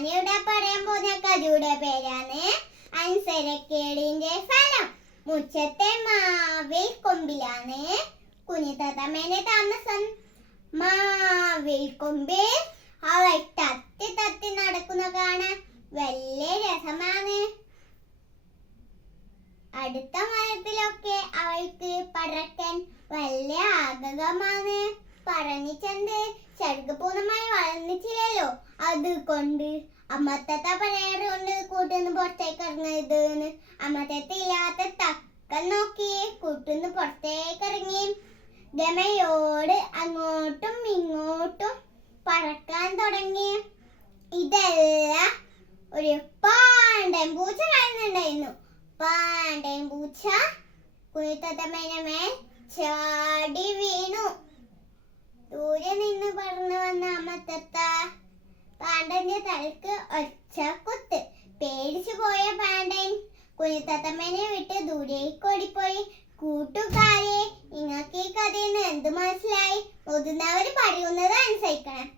ഞാനിവിടെ പറയാൻ പോകുന്ന കഥയുടെ പേരാണ് അൻസരക്കേടിന്റെ ഫലം. മുച്ചത്തെ മാവിൽ കൊമ്പിലാണ് കുഞ്ഞിത്തത്തമ്മേനെ താമസം. മാവിൽ കൊമ്പിൽ അവൾ തത്തി തത്തി നടക്കുന്ന കാണാൻ വലിയ രസമാണ്. അടുത്ത മരത്തിലൊക്കെ അവൾക്ക് പറക്കാൻ വലിയ ആഗ്രഹമാണ്. പറഞ്ഞു ചെന്ത് ചെറുക്ക് പൂർണമായി വളർന്നിട്ടില്ലല്ലോ. അതുകൊണ്ട് അമ്മത്തത്ത പറയാറുണ്ട് കൂട്ടുന്ന് പുറത്തേക്ക് ഇറങ്ങരുത് അമ്മത്തത്ത ഇല്ലാത്ത തക്ക നോക്കി കൂട്ടുന്ന് പുറത്തേക്ക് ഇറങ്ങി. ഗമയോട് അങ്ങോട്ടും ഇങ്ങോട്ടും പറക്കാൻ തുടങ്ങി. ഇതെല്ലാം ഒരു പാണ്ടൻ പൂച്ച കാണുന്നുണ്ടായിരുന്നു. പാണ്ടൻ പൂച്ച കുഴിത്തത്തമ്മേനെ മേൽ ചാടി തലക്ക് ഒച്ച കുത്ത് പേടിച്ചു പോയ പാണ്ഡൻ. കുഞ്ഞത്തമ്മനെ വിട്ട് ദൂരേക്ക് ഓടിപ്പോയി. കൂട്ടുകാരെ നിങ്ങൾക്ക് ഈ കഥയിൽ നിന്ന് എന്ത് മനസ്സിലായി? മുതിർന്നവർ പറയുന്നത് അനുസരിക്കണം